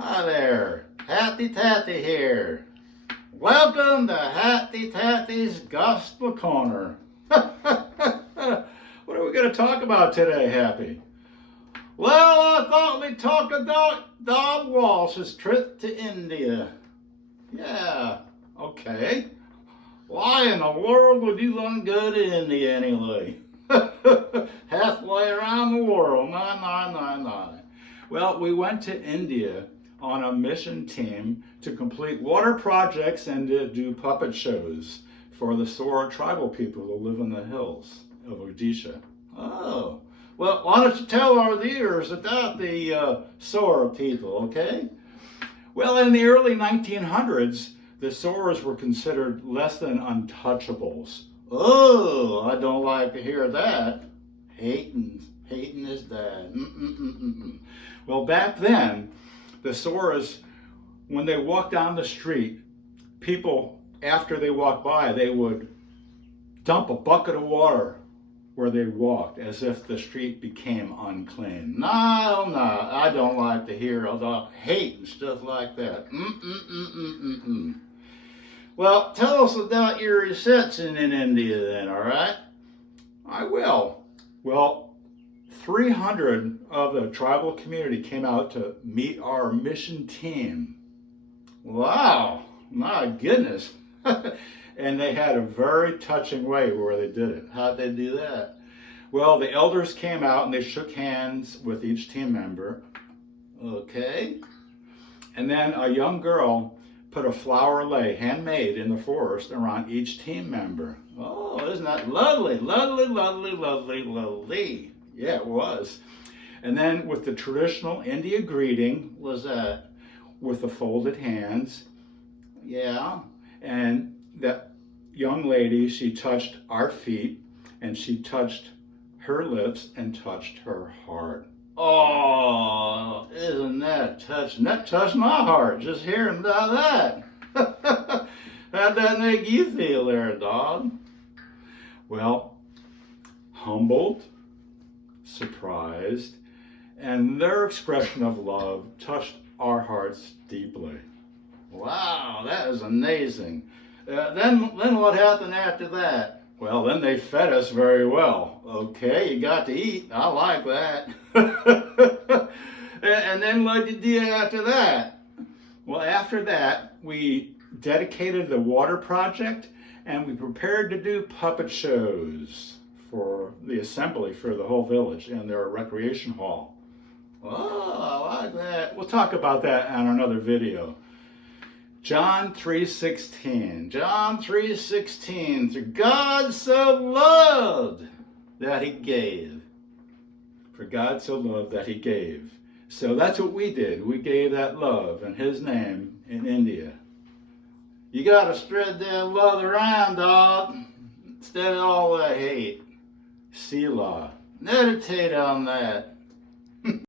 Hi there, Hattie Tatty here. Welcome to Hattie Tatty's Gospel Corner. What are we going to talk about today, Happy? Well, I thought we'd talk about Bob Walsh's trip to India. Yeah, okay. Why in the world would you want to go to India anyway? Halfway around the world. No. Well, we went to India on a mission team to complete water projects and to do puppet shows for the Soura tribal people who live in the hills of Odisha. Oh, well, why don't you tell our viewers about the Soura people, okay? Well, in the early 1900s, the Souras were considered less than untouchables. Oh, I don't like to hear that. Hating is bad. Well, back then, the Souras, when they walked down the street, people, after they walked by, they would dump a bucket of water where they walked, as if the street became unclean. No, I don't like to hear about hate and stuff like that. Well, tell us about your reception in India then, all right? I will. Well, 300 of the tribal community came out to meet our mission team. Wow, my goodness. And they had a very touching way where they did it. How'd they do that? Well, the elders came out and they shook hands with each team member. Okay. And then a young girl put a flower lei, handmade in the forest, around each team member. Oh, isn't that lovely? Lovely. Yeah, it was. And then with the traditional India greeting, was that with the folded hands. Yeah. And that young lady, she touched our feet and she touched her lips and touched her heart. Oh, isn't that touching? That touched my heart just hearing about that. How'd that make you feel there, dog? Well, humbled, surprised, and their expression of love touched our hearts deeply. Wow, that is amazing. Then what happened after that? Well, then they fed us very well. Okay, you got to eat. I like that. And then what did you do after that? Well, after that, we dedicated the water project and we prepared to do puppet shows for the assembly for the whole village in their recreation hall. Oh, I like that. We'll talk about that on another video. John 3:16. John 3:16. For God so loved that he gave. For God so loved that he gave. So that's what we did. We gave that love in his name in India. You got to spread that love around, dog, instead of all that hate. Selah. Meditate on that.